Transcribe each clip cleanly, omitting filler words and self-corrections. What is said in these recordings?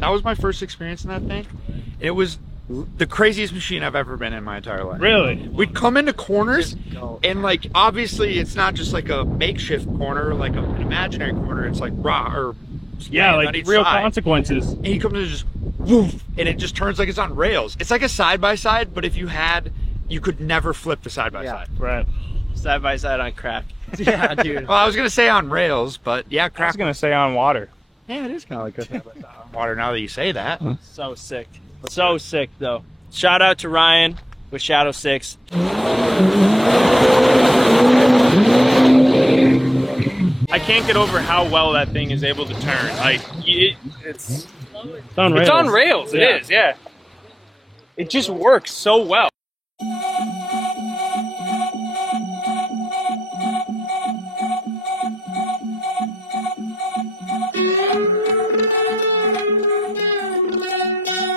That was my first experience in that thing. It was the craziest machine I've ever been in my entire life. Really? We'd come into corners, and like obviously it's not just like a makeshift corner, like an imaginary corner. It's like raw or yeah, like real consequences. And he comes in and just woof, and it just turns like it's on rails. It's like a side by side, but if you could never flip the side by side. Right. Side by side on craft. Yeah, dude. Well, I was gonna say on rails, but yeah, craft. I was gonna say on water. Yeah, it is kind of like a side by side on water. Now that you say that. So sick. So sick though. Shout out to Ryan with Shadow 6. I can't get over how well that thing is able to turn. Like it's on rails. It's on rails. It is. Yeah. It just works so well.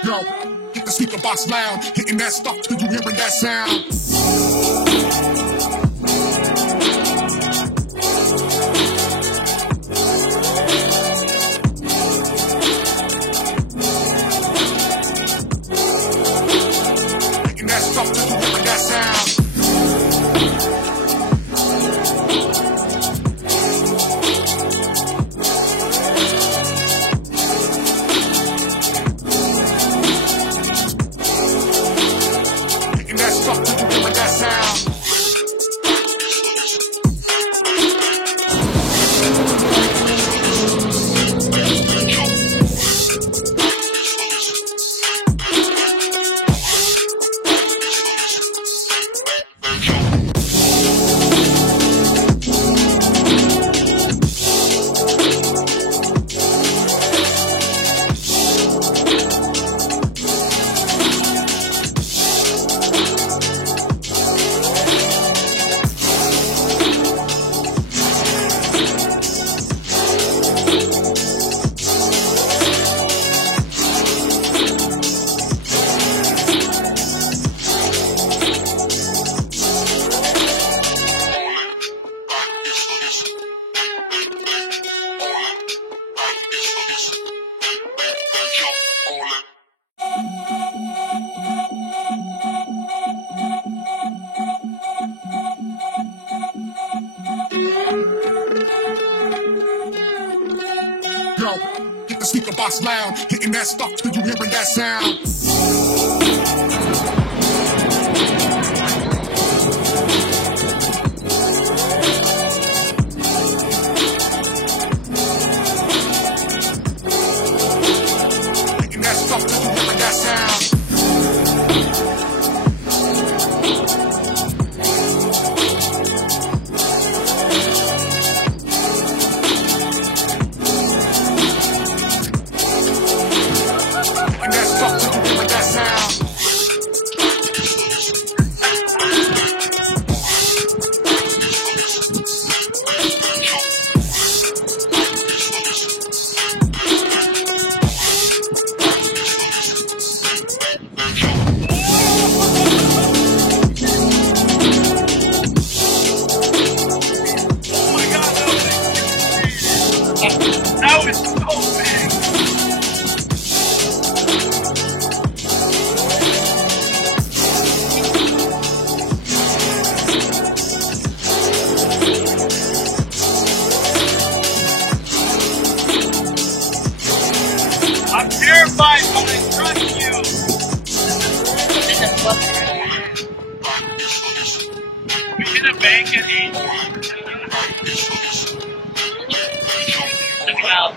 Yo, hit the speaker box loud, hitting that stuff till you hearing that sound. Hitting that stuff till you hearing that sound. Yo, hit the speaker box loud, hitting that stuff till you hearing that sound. Hitting that stuff till you hearing that sound. That was so big. I'm terrified, but I trust you. We hit a bank at 8. Check it out.